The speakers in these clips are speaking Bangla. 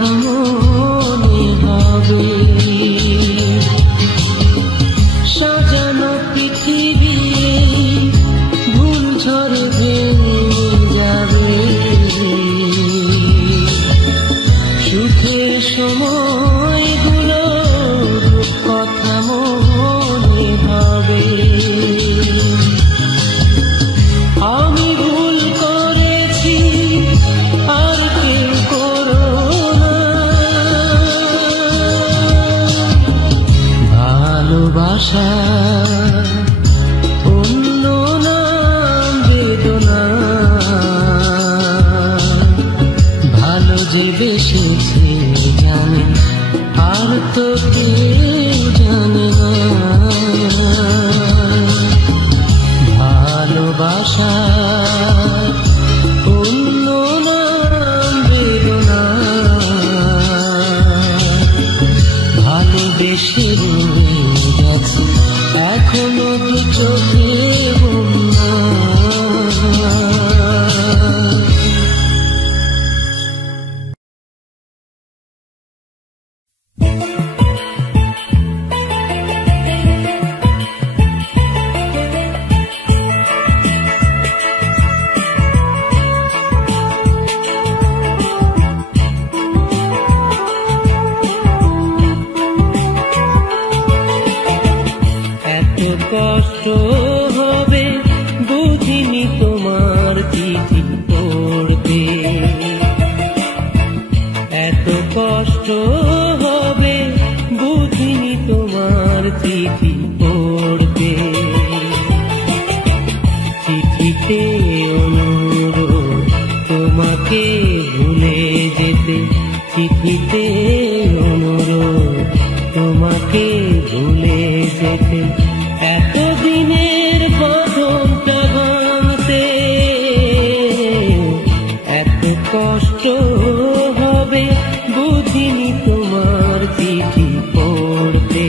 কথা মনে হবে। সাজানো পৃথিবী ভুল ঝড়ে ভেঙে যাবে। সুখের সময়গুলো কথা মনে হবে। আমি ভুল করেছি আর কেউ করো না। ভালোবাসা অন্য নাম বেদনা। ভালো যে বেসেছে জানে আর তো কেউ জানে না। ভালোবাসা অন্য নাম বেদনা। ভালোবেসে রয়ে গেছে এখনো দু চোখে বন্যা। কষ্ট হবে বুঝিনি তোমার চিঠি পড়তে। এত কষ্ট হবে বুঝিনি তোমার চিঠি পড়তে। চিঠিতে অনুরোধ তোমাকে ভুলে যেতে। চিঠিতে অনুরোধ তোমাকে ভুলে যেতে। এতদিনের বাঁধনটা ভাঙতে এত কষ্ট হবে বুঝিনি তোমার চিঠি পড়তে।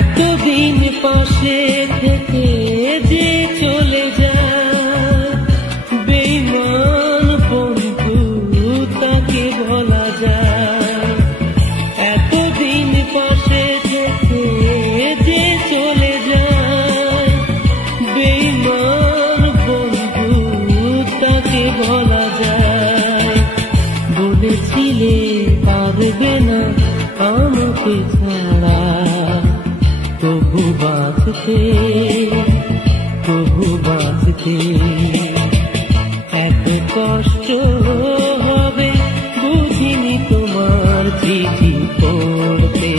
এতদিন পাশে থেকে যে চলে যায় বেঈমান বন্ধু তাকে বলা যায়। এতদিন পাশে থেকে যে চলে যায় বেঈমান বন্ধু তাকে বলা যায়। বলেছিলে পারবে না আমাকে ছাড়া, তবু বাঁচতে এত কষ্ট হবে বুঝিনি তোমার চিঠি পড়তে।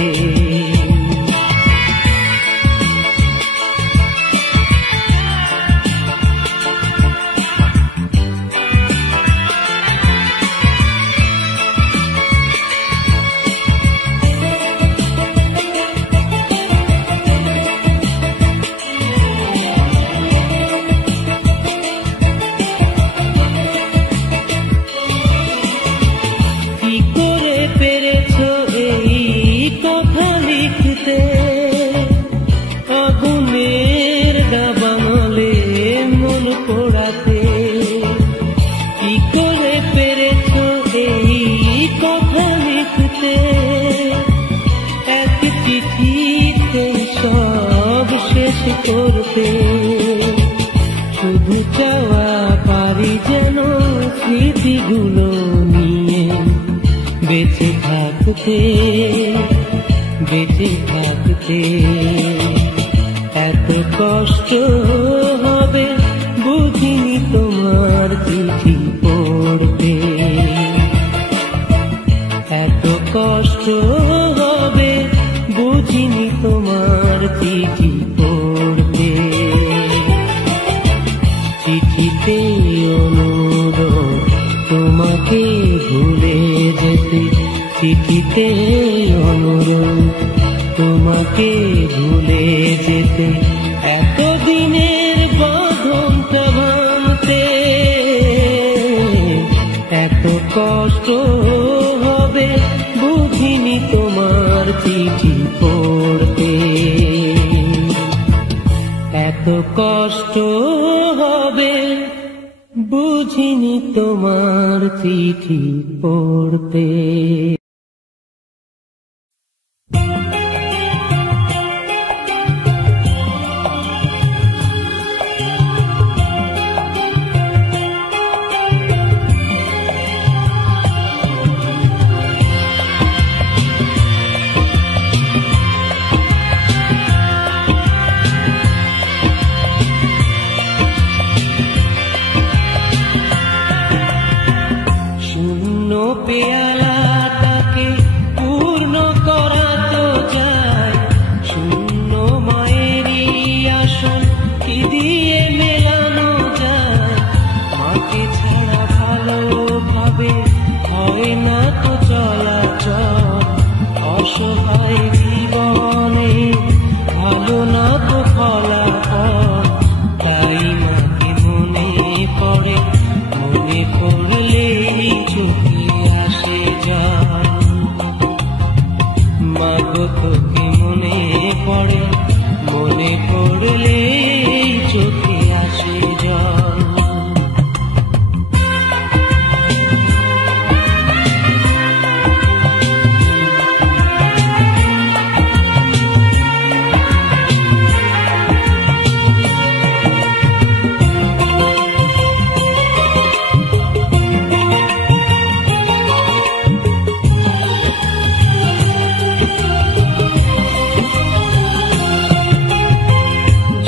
আগুনের দাবানলে মন পোড়াতে কি করে পেরেছ এই কথা লিখতে। এক চিঠিতে সব শেষ করতে শুধু চাওয়া পারি যেন স্মৃতিগুলো নিয়ে বেঁচে থাকতে। এত কষ্ট হবে বুঝিনি তোমার চিঠি পড়তে। এত কষ্ট হবে বুঝিনি তোমার চিঠি পড়তে। চিঠিতে অনুরোধ তোমাকে ভুলে যেতে। চিঠিতে অনুরোধ তোমাকে ভুলে যেতে এতদিনের বাঁধনটা ভাঙতে এত কষ্ট হবে বুঝিনি তোমার চিঠি পড়তে এত কষ্ট হবে বুঝিনি তোমার চিঠি পড়তে পেয়ালাটাকে পূর্ণ করা তো যায় শূন্য মায়েরই আসন কি দিয়ে মেলানো যায় মাকে ছাড়া ভালোভাবে হয় না তো চলাচল অসহায় জীবনে ভালো না তো ফলাফল তাই মাকে মনে পড়ে মনে পড়লেই চোখে মাগো তোকে মনে পড়ে মনে পড়লে চোখে আসে জল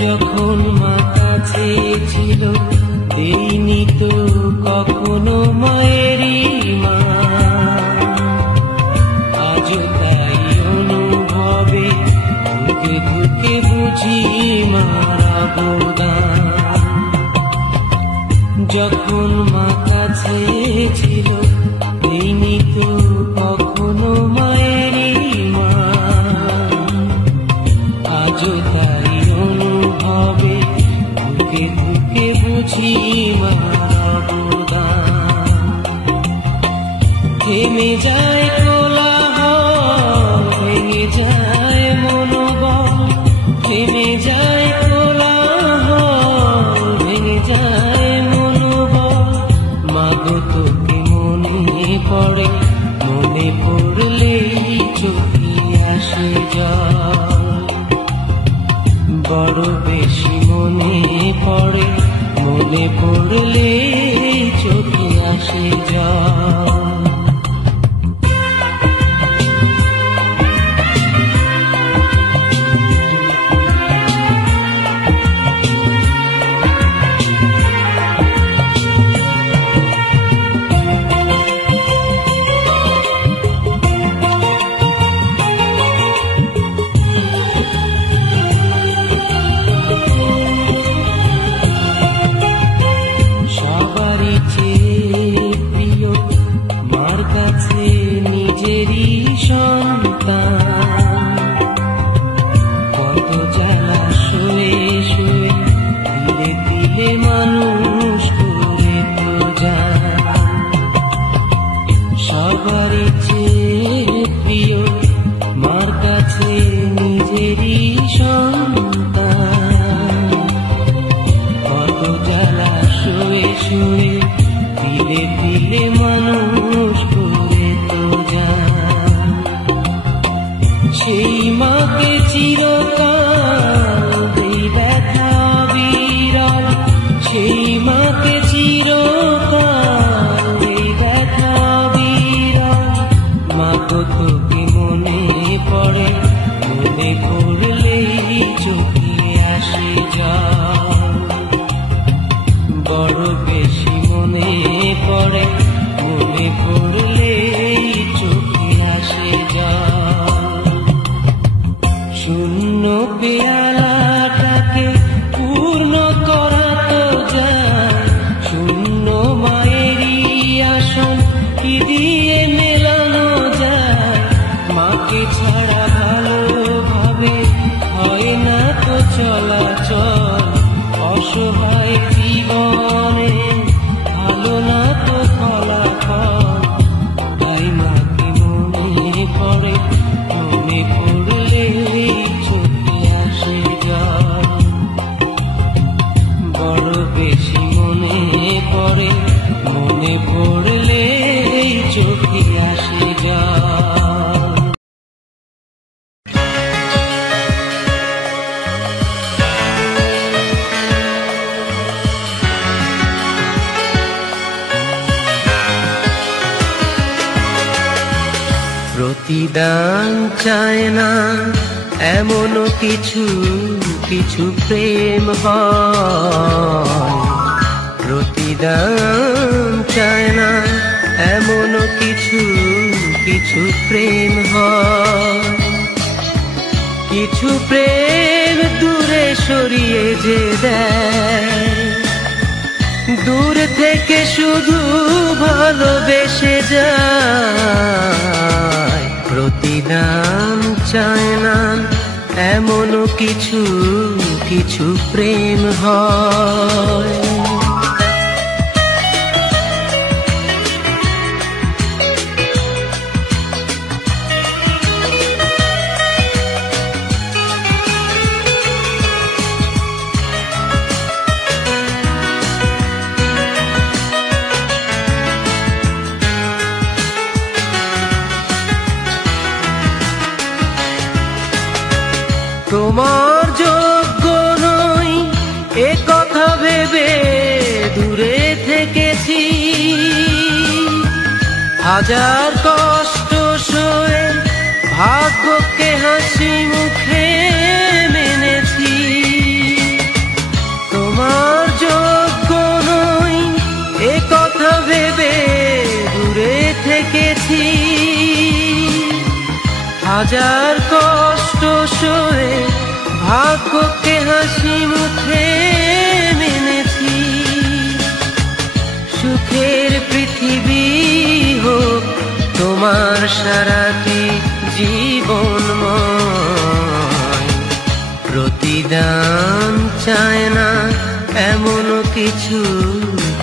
যখন মা কাছে ছিল দেইনি তো কখনো মায়েরই মা আজও তাই অনুভবে ধুকে ধুকে বুঝি মারা অবদান যখন মা কাছে ছিল দেইনি তো কখনো মায়েরই মা আজও তাই হবে ধুকে ধুকে বুঝি মাবুদান থেমে যায় কোলাহল ভেঙে যায় মনোবল থেমে যায় কোলাহল ভেঙে যায় মনোবল মাগো তোকে মনে পড়ে মনে পড়লেই চোখে আসে জল বড় বেশি মনে পড়ে মনে পড়লে চোখে আসে জল নিজেরই সন্তান কত জ্বালা শুয়ে শুয়ে দিলে দিলে মানুষ করে তো যায় সবারই চেয়ে প্রিয় মার কাছে নিজেরই সন্তান কত জ্বালা শুয়ে শুয়ে দিলে দিলে মানুষ করে তো সেই মাকে চিরকাল দেই ব্যথা বিরল সেই মাকে চিরকাল দেই ব্যথা বিরল মাগো তোকে মনে পড়ে মনে পড়লেই চোখে আসে জল বড় বেশি মনে পড়ে মনে পড়লেই চোখে আসে জল শূন্য পেয়ালাটাকে পূর্ণ করা তো যায় শূন্য মায়েরই আসন কি দিয়ে মেলানো যায় মাকে ছাড়া ভালো চলাচল অসহায় জীবনে ভালো না তো ফলাফল তাই মাকে মনে পড়ে মনে পড়লে চোখে আসে জল বড় বেশি মনে পড়ে মনে পড়লে চোখে আসে জল প্রতিদান চায় না এমন কিছু কিছু প্রেম হয় প্রতিদান চায় না এমন কিছু কিছু প্রেম হয় কিছু প্রেম দূরে সরিয়ে যে দেয় দূর থেকে শুধু ভালোবেসে যায় প্রতিদান চায় না এমন কিছু কিছু প্রেম হয় তোমার যোগ্য নই এ কথা ভেবে দূরে থেকেছি হাজার কষ্ট সয়ে ভাগ্যকে হাসি মুখে মেনেছি তোমার যোগ্য নই এ কথা ভেবে দূরে থেকেছি হাজার কষ্ট সয়ে ভাগ্যকে হাসি মুখে মেনেছি সুখের পৃথিবী হোক তোমার সারাটি জীবনময় প্রতিদান চায় না এমন কিছু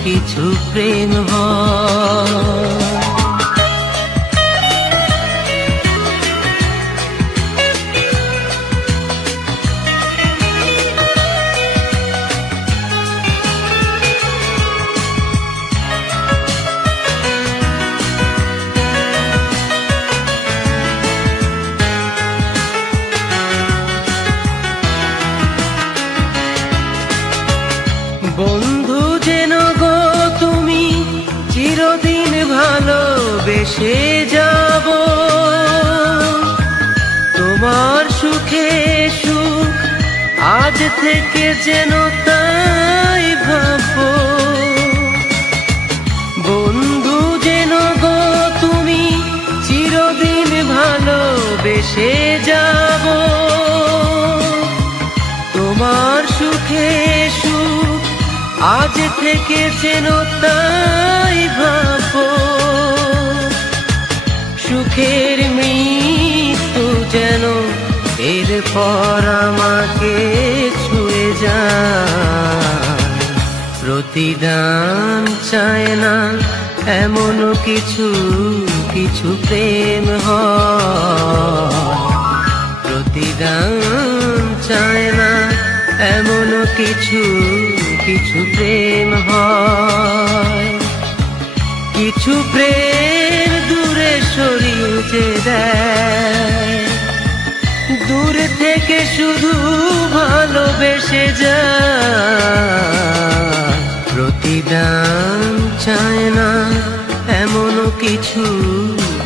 কিছু প্রেম হয় বন্ধু যেন গো তুমি চিরদিন ভালোবেসে যাব তোমার সুখে সুখ আজ থেকে যেন তাই ভাববো বন্ধু যেন গো তুমি চিরদিন ভালোবেসে যাব তোমার সুখে সুখ আজ থেকে যেন তাই ভাবো সুখের মৃত্যু যেন এরপর আমাকে ছুঁয়ে যায় প্রতিদান চায় না এমন কিছু কিছু প্রেম হয় প্রতিদান চায় না এমন কিছু কিছু প্রেম হয় কিছু প্রেম দূরে সরিয়ে যে দেয় দূর থেকে শুধু ভালোবেসে যায় প্রতিদান চায় না এমন কিছু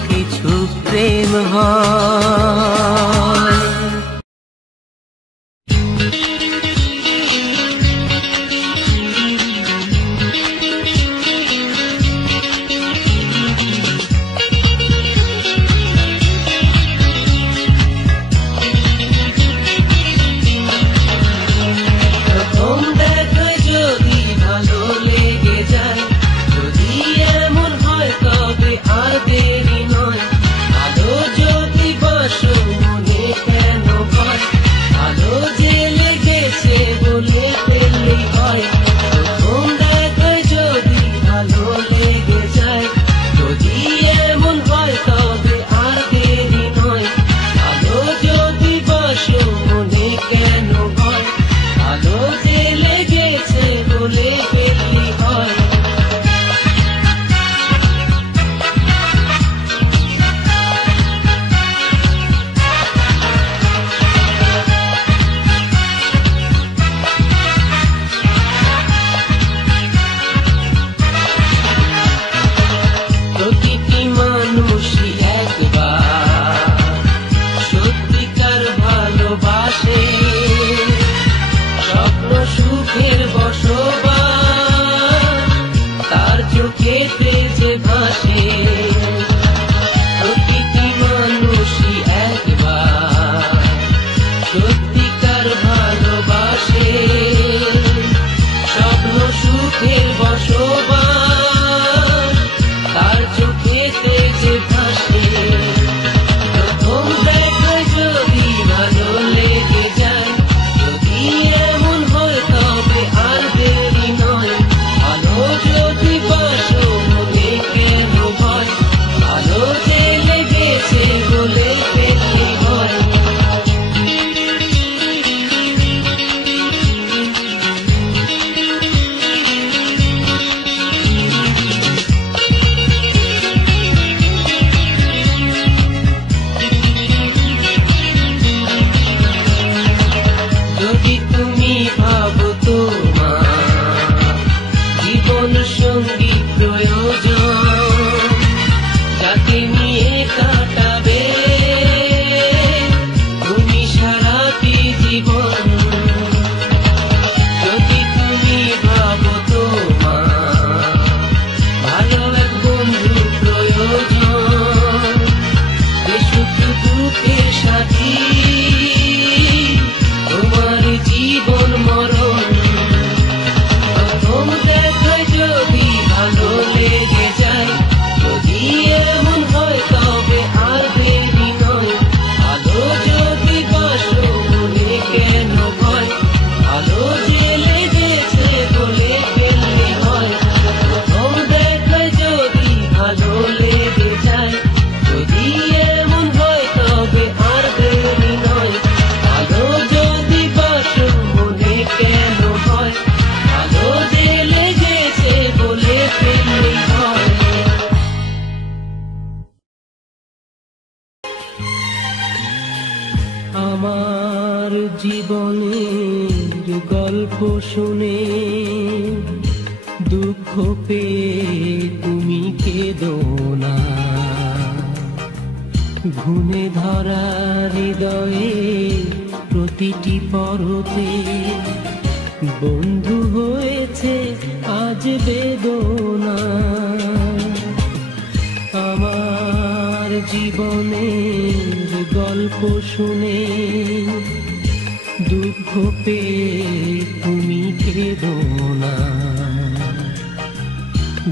কিছু প্রেম হয় দেরি নয় আলো যদি বাসো মনে ভাসে, স্বপ্ন সুখের বসবাস তার চোখেতে যে ভাসে। প্রতিটি মানুষই একবার সত্যিকার ভালোবাসে, স্বপ্ন সুখের বসবাস তার চোখেতে যে ভাসে। প্রথম দেখা যদি ভালো লেগে যায়, যদি এমন হয় তবে আর দেরি নয়। ভালো যদি বাসো মনে কেন ভয়, ভালো যে লেগেছে বলে পেতে হয়। যদি তুমি ভাবো তোমার জীবন সঙ্গী প্রয়োজন, যাকে নিয়ে কাটাবে তুমি সারাটি জীবন। যদি তুমি ভাবো তোমার ভালো এক বন্ধু প্রয়োজন, যে সুখ দুঃখের সাথী তোমার জীবন মরণ। প্রথম দেখায় যদি ভালো লেগে যায়, যদি এমন হয় তবে আর দেরি নয়। ভালো যদি বাসো মনে কেন ভয়, ভালো যে লেগেছে বলে ফেললে হয়। প্রথম দেখায় যদি ভালো লেগে যায়, যদি এমন হয় তবে আর দেরি নয়। ভালো যদি বাসো মনে কেন ভয়, ভালো যে লেগেছে বলে ফেললে হয়। আমার জীবনের গল্প শুনে দুঃখ পেয়ে তুমি কেঁদো না, ঘুমে ধরা হৃদয়ে প্রতিটি পরতে বন্ধু হয়েছে আজ বেদনা। আমার জীবনের গল্প শুনে দুঃখ পেয়ে তুমি কেঁদো না,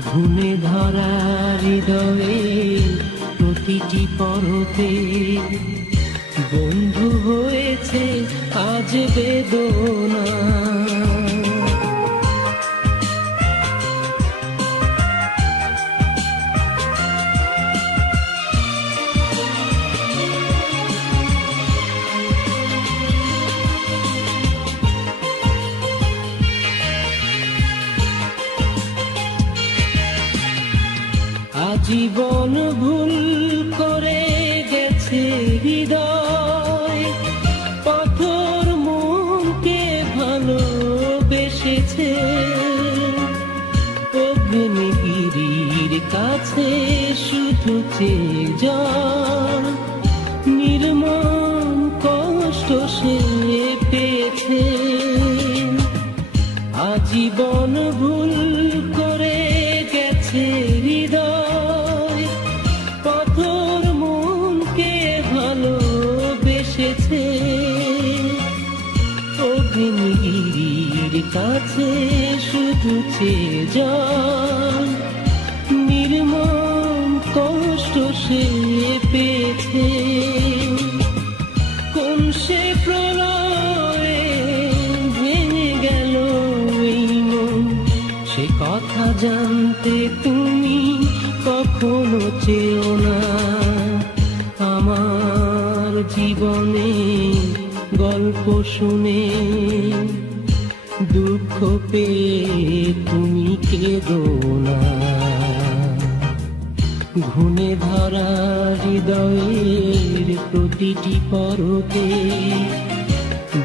ঘুমে ধরা হৃদয়ে প্রতিটি পরতে বন্ধু হয়েছে আজ বেদনা। আজীবন ভুল করে গেছে হৃদয়, পাথর মনকে ভালোবেসেছে। অগ্নিগিরির কাছে শুধু চেয়ে যায়, নির্মম কষ্ট সে পেয়েছে। আজীবন ভুল করে গেছে হৃদয়, পাথর মনকে ভালোবেসেছে। অগ্নিগিরির কাছে শুধু চেয়ে যায়, নির্মম কষ্ট সে পেয়েছে। কোন সে প্রলয়ে ভেঙে গেল এই মন, সে কথা জানতে তুমি কখনো চেও না। আমার জীবনে গল্প শুনে দুঃখ পেয়ে তুমি কেঁদো না, ঘুমে ধরা হৃদয়ের প্রতিটি পরতে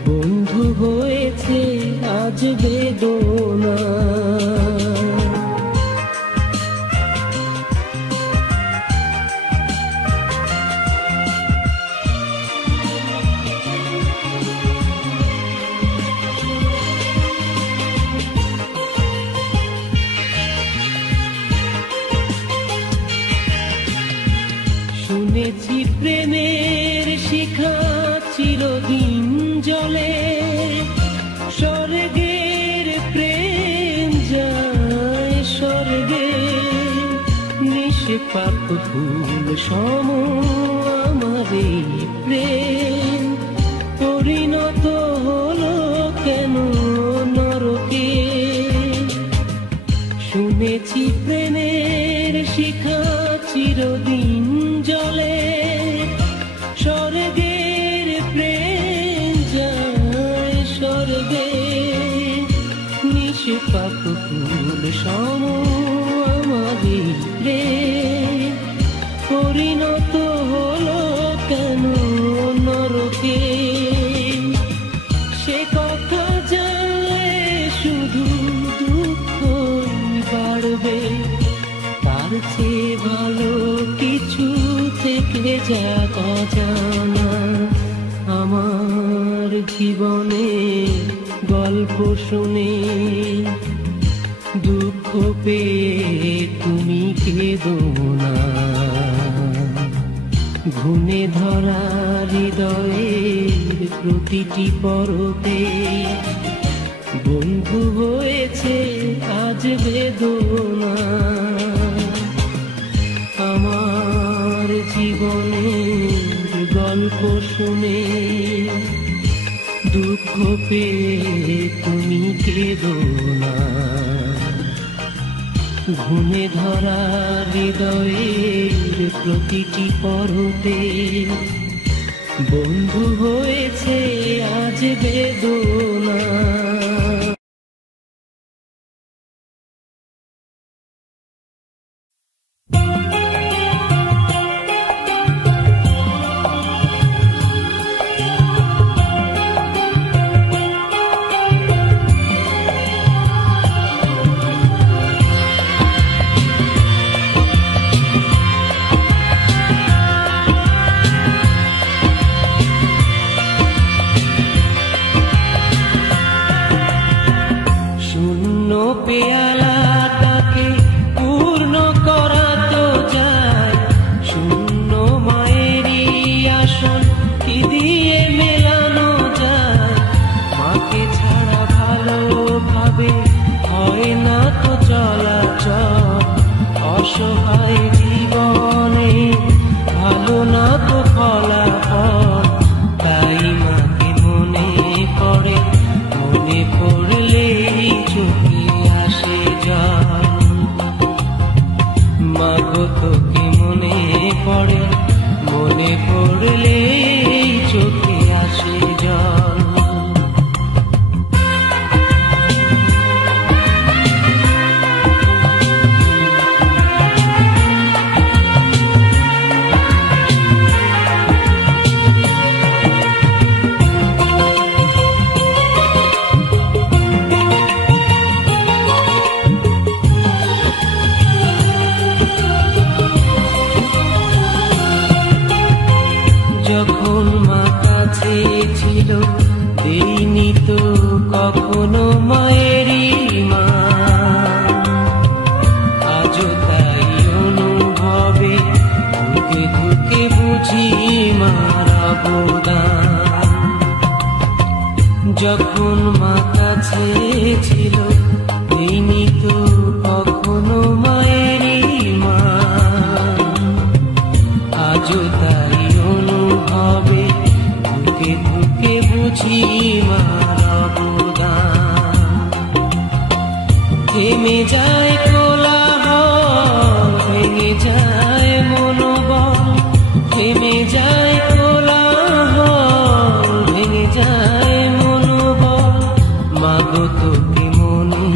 বন্ধু হয়েছে আজ বেদনা। চিরদিন জলে, স্বর্গের প্রেম যায় স্বর্গে। নিষ্পাপ ফুল সম আমার এই প্রেম, পরিণত হলো কেন নরকে। শুনেছি প্রেমের শিখা চিরদিন জলে, স্বর্গের প্রেম যায় স্বর্গে। নিষ্পাপ ফুল সম আমার এই প্রেম, পরিণত হলো কেন নরকে। সে কথা জানলে শুধু দুঃখ বাড়বে, তার চেয়ে ভালো কিছু থেকে যাক অজানা। আমার জীবনে গল্প শুনে দুঃখ পেয়ে তুমি কেঁদো না। ঘুমে ধরা হৃদয়ের প্রতিটি পরতে বন্ধু হয়েছে আজ বেদনা। আমার জীবনের গল্প শুনে দুঃখ পেয়ে তুমি কেঁদো না। ঘুমে ধরা হৃদয়ের প্রতিটি পরতে বন্ধু হয়েছে আজ বেদনা। পেয়ালাটাকে পূর্ণ করা তো যায়, শূন্য মায়েরই আসন কি দিয়ে মেলানো যায়। মাকে ছাড়া ভালোভাবে হয় না তো চলাচল, অসহায় জীবনে ভালো না তো ফলাফল। তাই মাকে মনে পড়ে, মনে পড়লেই চোখে আসে জল। মাগো তোকে মনে পড়ে, মনে পড়লেই চোখে আসে জল। যখন মা কাছে ছিল দেইনি তো কখনো মায়েরই মা, আজও তাই অনুভবে ধুকে ধুকে বুঝি মার অবদান। যখন মা কাছে ছিল দেইনি তো কখনো মায়েরই মা, আজও তাই অনুভবে ধুকে ধুকে বুঝি মার অবদান। থেমে যায় কোলাহল, ভেঙে যায় মনোবল, থেমে যায় কোলাহল, ভেঙে যায় মনোবল। মাগো তোকে মনে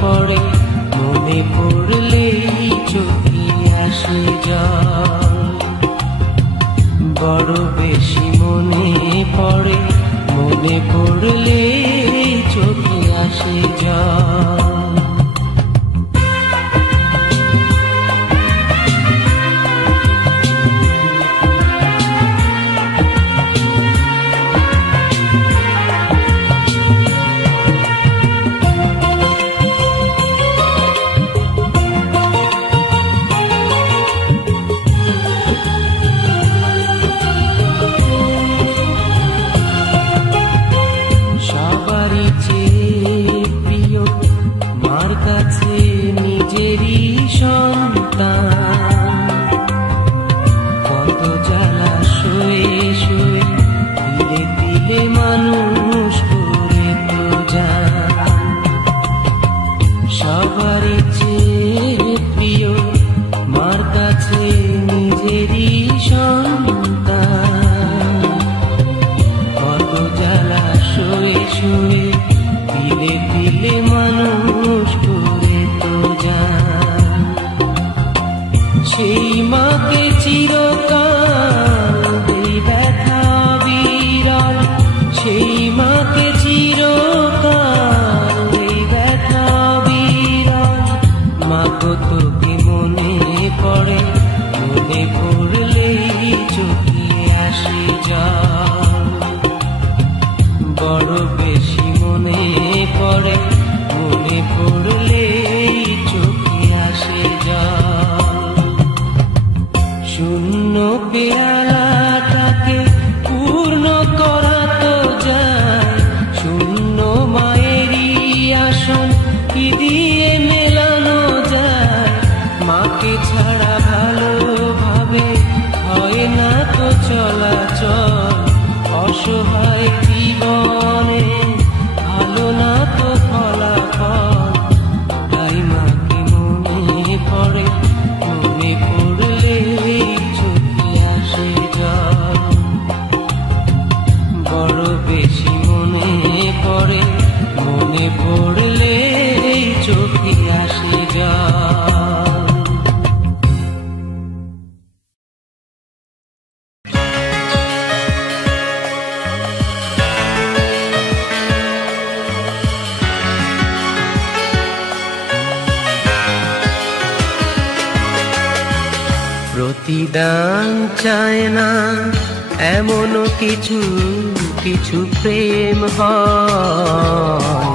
পড়ে, মনে পড়লেই চোখে আসে জল। বড় বেশি মনে পড়ে, মনে পড়লেই চোখে আসে জল। সুরে তিলে তিলে মানুষ করে তো যায়। সেই মাকে চিরকাল এই ব্যথা বিরল, সেই মাকে চিরকাল এই ব্যথা বিরল। মাগো তোকে মনে পড়ে, মনে পড়লেই চোখে আসে জল। বড় বেশি মনে পড়ে, মনে পড়লেই চোখে আসে জল। শূন্য পেয়ালাটাকে পূর্ণ করা তো যায়, শূন্য মায়েরই আসন কি দিয়ে মেলানো যায়। মাকে ছাড়া ভালোভাবে হয় না তো চলাচল, অসহায় জীবনে ভালো না তো ফলাফল। তাই মাকে মনে পড়ে, মনে পড়লেই চোখে আসে জল। বড় বেশি মনে পড়ে, মনে পড়লেই চোখে আসে জল। প্রতিদান চায় না এমন কিছু কিছু প্রেম হয়।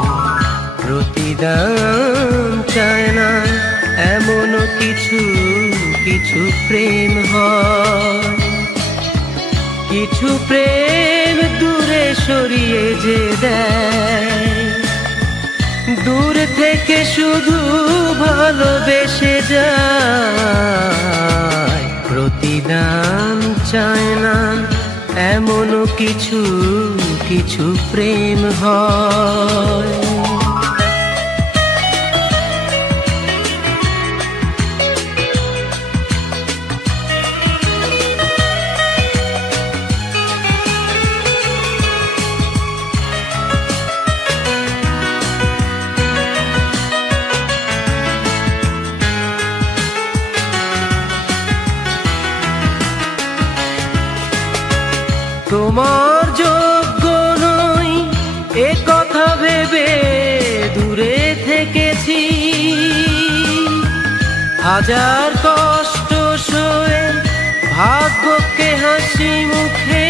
প্রতিদান চায় না এমন কিছু কিছু প্রেম হয়। কিছু প্রেম দূরে সরিয়ে যে দেয়, দূর থেকে শুধু ভালোবেসে যায়। প্রতিদান চায় না এমন কিছু কিছু প্রেম হয়। তোমার যোগ্য নই এ কথা ভেবে দূরে থেকেছি, হাজার কষ্ট সয়ে ভাগ্যকে হাসি মুখে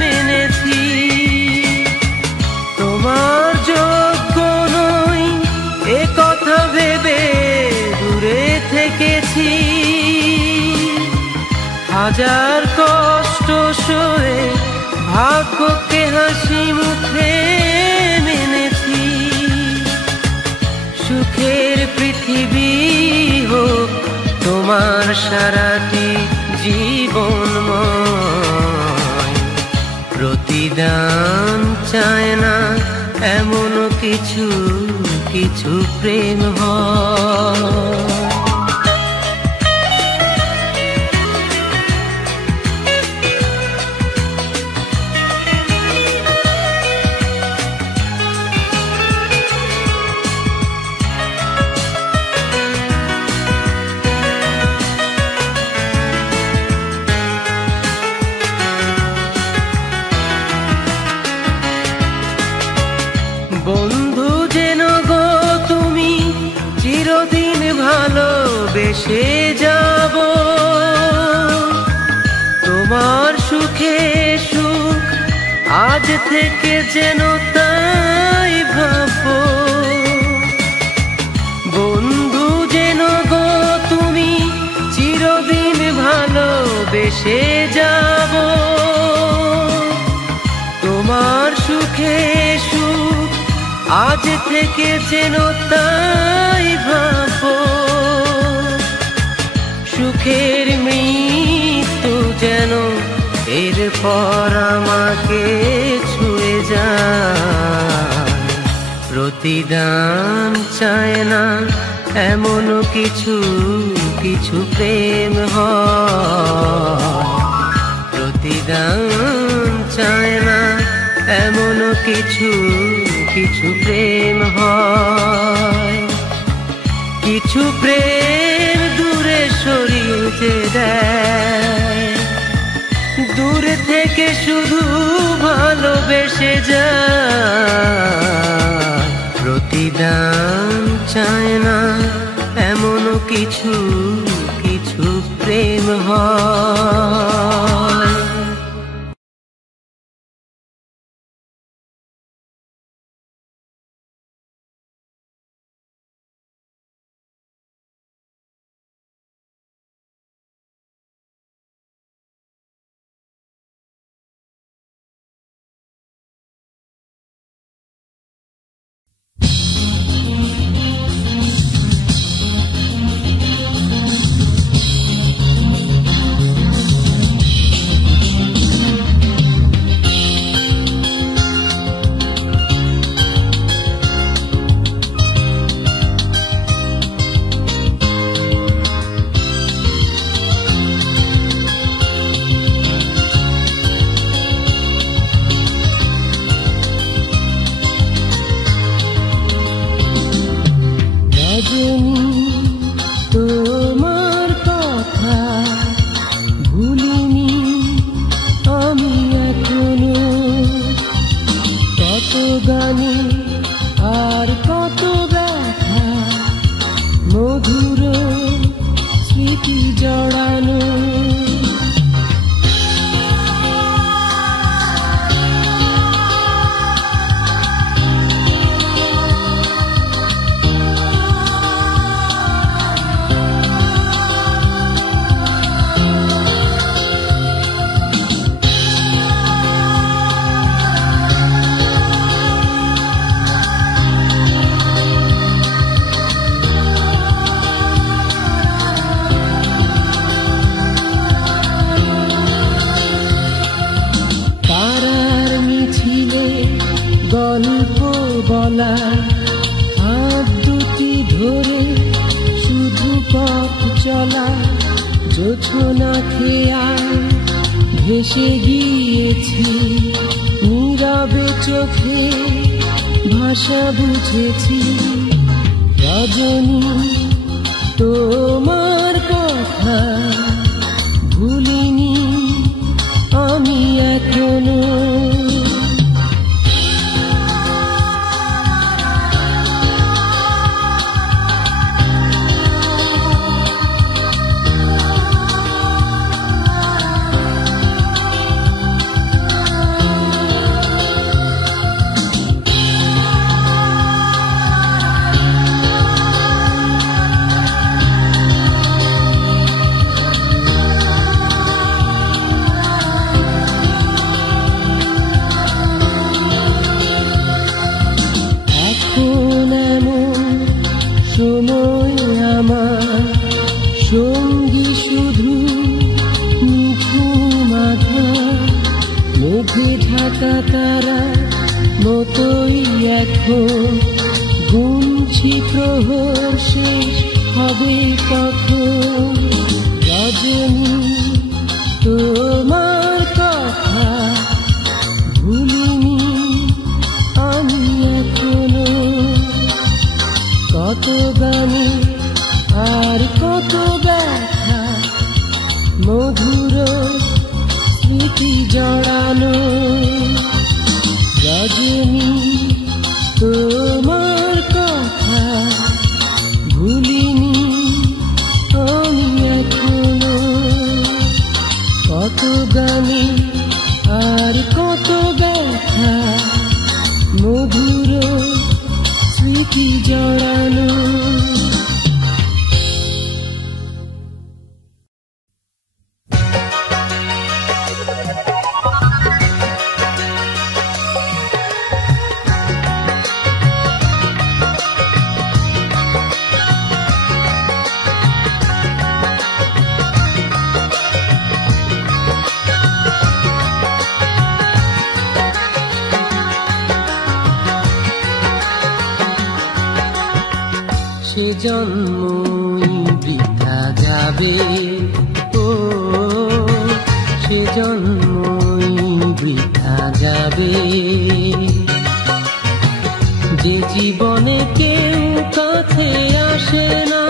মেনেছি। তোমার যোগ্য নই এ কথা ভেবে দূরে থেকেছি, হাজার কষ্ট সয়ে ভাগ্যকে হাসি মুখে মেনেছি। সুখের পৃথিবী হোক তোমার সারাটি জীবনময়। প্রতিদান চায় না এমন কিছু কিছু প্রেম হয়। বন্ধু যেন গো তুমি চিরদিন ভালোবেসে যাব, তোমার সুখে সুখ আজ থেকে যেন তাই ভাবো। বন্ধু যেন গো তুমি চিরদিন ভালোবেসে যাব, তোমার সুখে সুখ আজ থেকে যেন তাই ভাবো। সুখের মৃত্যু যেন এরপর আমাকে ছুঁয়ে যায়। প্রতিদান চায় না এমন কিছু কিছু প্রেম হয়। প্রতিদান চায় না এমন কিছু কিছু প্রেম হয়, কিছু প্রেম দূরে সরিয়ে যে দেয়, দূরে থেকে শুধু ভালোবেসে যায়, প্রতিদান চায় না এমন কিছু কিছু প্রেম হয়। তোমার কথা ভুলিনি আমি এখনো, কত গানে আর কত ব্যথা মধুর স্মৃতি জড়ানো। গল্প বলা হাত দুটি ধরে শুধু পথ চলা, জোছনা খেয়া ভেসে গিয়েছি নীরবে চোখে ভাষা বুঝেছি। রজনী তোমার কথা ভুলিনি আমি এখনো, সময় আমার সঙ্গী শুধু নিঝুম আঁধার, মেঘে ঢাকা তারা মতোই এখন গুনছি প্রহর শেষ হবে কখন। রজনী তোমার কথা ভুলিনি আমি এখনো, কত গানে আর কত ব্যথা মধুর স্মৃতি জড়ানো। রজনী তোমার কথা ভুলিনি আমি এখনো, কত গানে আর কত ব্যথা মধুর স্মৃতি জড়ানো। সে জন্মই বৃথা যাবে, ও সে জন্মই বৃথা যাবে। যে জীবনে কেউ কাছে আসে না,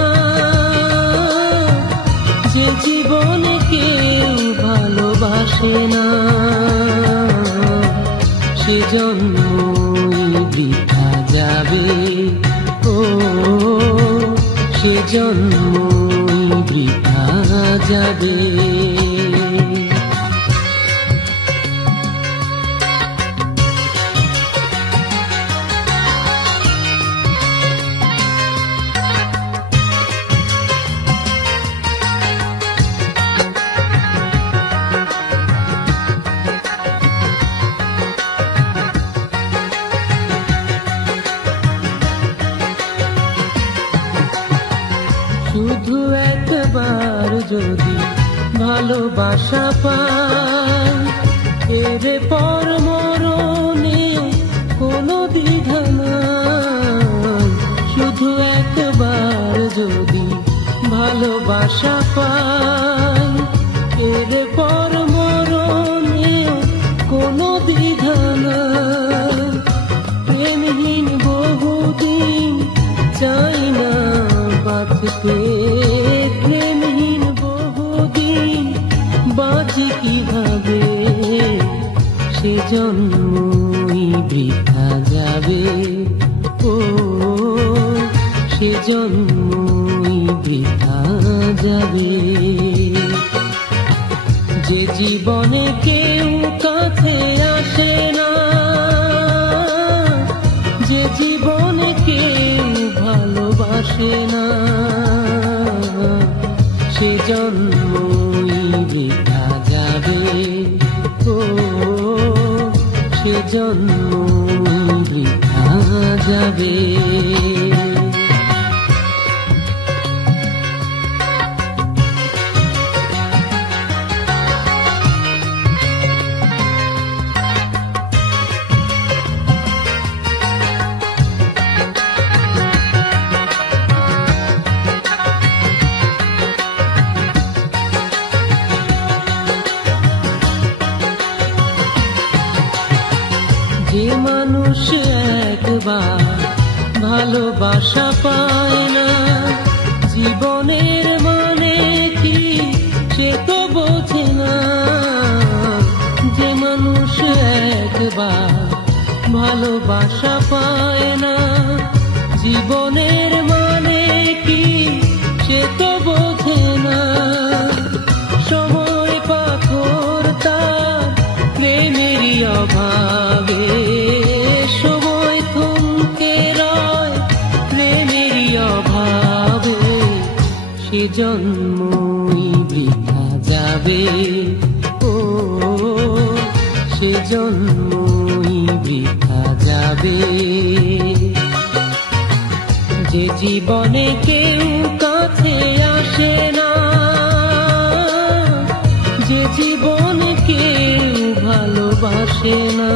যে জীবনে কেউ ভালোবাসে না, সে জন্মই বৃথা যাবে। ও সে জন্মই বৃথা যাবে। শুধু একবার যদি ভালোবাসা পাই, এর পর মরণে কোনো দ্বিধা নাই। শুধু একবার যদি ভালোবাসা পাই, এর পর মরণে কোনো দ্বিধা নাই। প্রেমহীন বহুদিন চাই না বাঁচতে, প্রেমহীন বহুদিন বাঁচি কিভাবে? সে জন্মই বৃথা যাবে। ও সে জন্মই বৃথা যাবে। যে জীবনে কেউ কাছে আসে না, যে জীবনে কেউ ভালোবাসে না, সে জন্মই বৃথা যাবে। ও সে জন্মই বৃথা যাবে। যে মানুষ একবার ভালোবাসা পায় না, জীবনের মানে কি সে তো বোঝে না। যে মানুষ একবার ভালোবাসা পায় না, জীবনের মানে কি সে তো বোঝে না। সময় পাথর তার প্রেমেরই অভাবে, সময় থমকে রয় প্রেমেরই অভাবে। সে জন্মই বৃথা যাবে। ও সে জন্মই বৃথা যাবে। যে জীবনে কেউ কাছে আসে না, যে জীবনে কেউ ভালোবাসে না,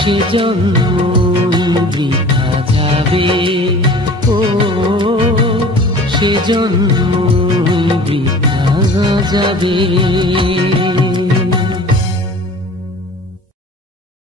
সে জন্মই বৃথা যাবে। ও সে জন্মই বৃথা যাবে।